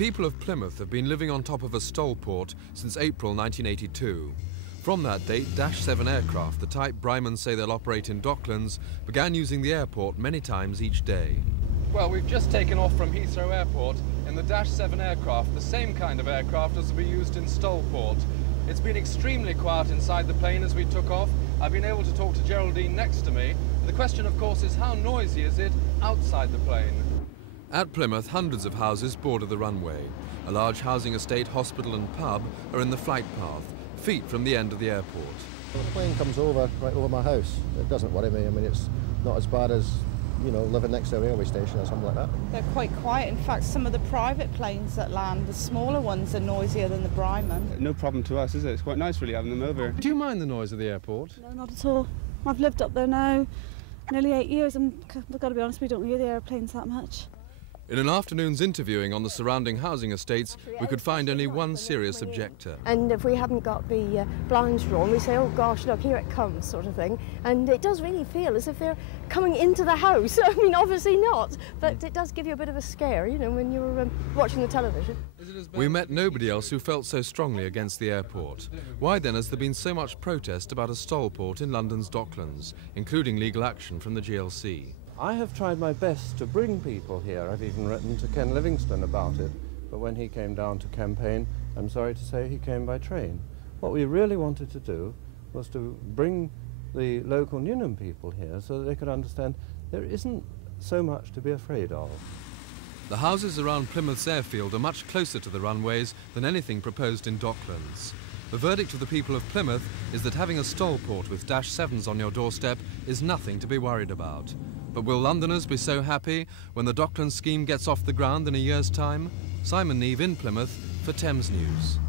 people of Plymouth have been living on top of a Stolport since April 1982. From that date, Dash 7 aircraft, the type Brymans say they'll operate in Docklands, began using the airport many times each day. Well, we've just taken off from Heathrow Airport in the Dash 7 aircraft, the same kind of aircraft as we used in Stolport. It's been extremely quiet inside the plane as we took off. I've been able to talk to Geraldine next to me. The question, of course, is how noisy is it outside the plane? At Plymouth, hundreds of houses border the runway. A large housing estate, hospital and pub are in the flight path, feet from the end of the airport. Well, the plane comes right over my house. It doesn't worry me. I mean, it's not as bad as, you know, living next to a railway station or something like that. They're quite quiet. In fact, some of the private planes that land, the smaller ones, are noisier than the Bryman. No problem to us, is it? It's quite nice really having them over. Do you mind the noise of the airport? No, not at all. I've lived up there now nearly 8 years and I've got to be honest, we don't hear the airplanes that much. In an afternoon's interviewing on the surrounding housing estates, we could find only one serious objector. And if we haven't got the blinds drawn, we say, oh gosh, look, here it comes, sort of thing. And it does really feel as if they're coming into the house. I mean, obviously not, but it does give you a bit of a scare, you know, when you're watching the television. We met nobody else who felt so strongly against the airport. Why then has there been so much protest about a Stolport in London's Docklands, including legal action from the GLC? I have tried my best to bring people here. I've even written to Ken Livingstone about it, but when he came down to campaign, I'm sorry to say he came by train. What we really wanted to do was to bring the local Newnham people here so that they could understand there isn't so much to be afraid of. The houses around Plymouth's airfield are much closer to the runways than anything proposed in Docklands. The verdict of the people of Plymouth is that having a Stolport with Dash 7s on your doorstep is nothing to be worried about. But will Londoners be so happy when the Docklands scheme gets off the ground in a year's time? Simon Neve in Plymouth for Thames News.